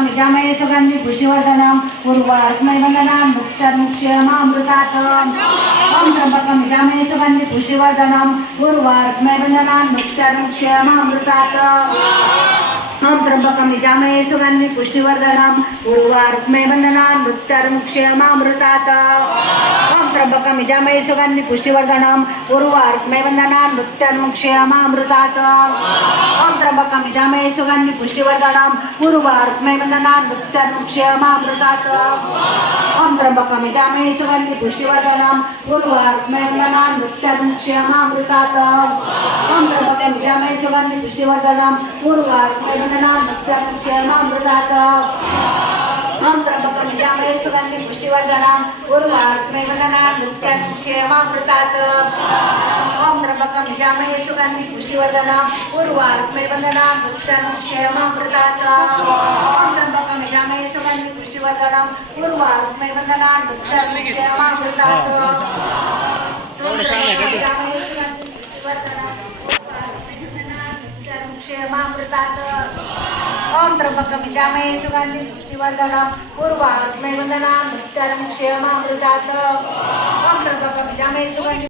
सुगन्धि पुष्टिवर्धनं पूर्वार्कमैवन्दनां मुक्तमुक्ष्यमामृतात् ॐ त्र्यंबकं जामये सुगन्धि पुष्टिवर्धनं पूर्वार्कमैवन्दनां मुक्तमुक्ष्यमामृतात् ॐ त्र्यंबकं जामये सुगन्धि पुष्टिवर्धनं पूर्वार्कमे वन्दनान् मृत्युर्मुक्ष्यमामृतात् ॐ त्र्यंबकं जामये सुगन्धि पुष्टिवर्धनं पूर्वार्कमे वन्दनान् मृत्युर्मुक्ष्यमामृतात् ॐ त्र्यंबकं जामये सुगन्धि पुष्टिवर्धनं पूर्वार्कमे वन्दनान् ॐ त्र्यंबकं जामये सुगन्धि पुष्टिवर्धनं पूर्वार्कमे वन्दनान् ॐ त्र्यंबकं जामये सुगन्धि पुष्टिवर्धनं पूर्वार्कमे वन्दनान् मृत्युर्मुक्ष्यमामृतात् ॐ सुगन्धि पुष्टिवर्धनं पूर्वार्कमे वन्दनान् मृत्युर्मुक्ष्यमामृतात् ॐ त्र्यंबकं जामये सुगन्धि पुष्टिवर्धनं पूर्वार्कमे वन्दनान् मृत्युर्मुक्ष्यमामृतात् ॐ त्र्यंबकं जामये सुगन्धि पुष्टिवर्धनं पूर्वार्कमे वन्दनान् मृत्युर्मुक्ष्यमामृतात् ॐ त्र्यंबकं जामये सुगन्धि पुष्टिवर्धनं पूर्वात्मे वन्दनां मृत्युर्मुक्ष्यमामृतात् ॐ त्र्यंबकं जामये सुगन्धि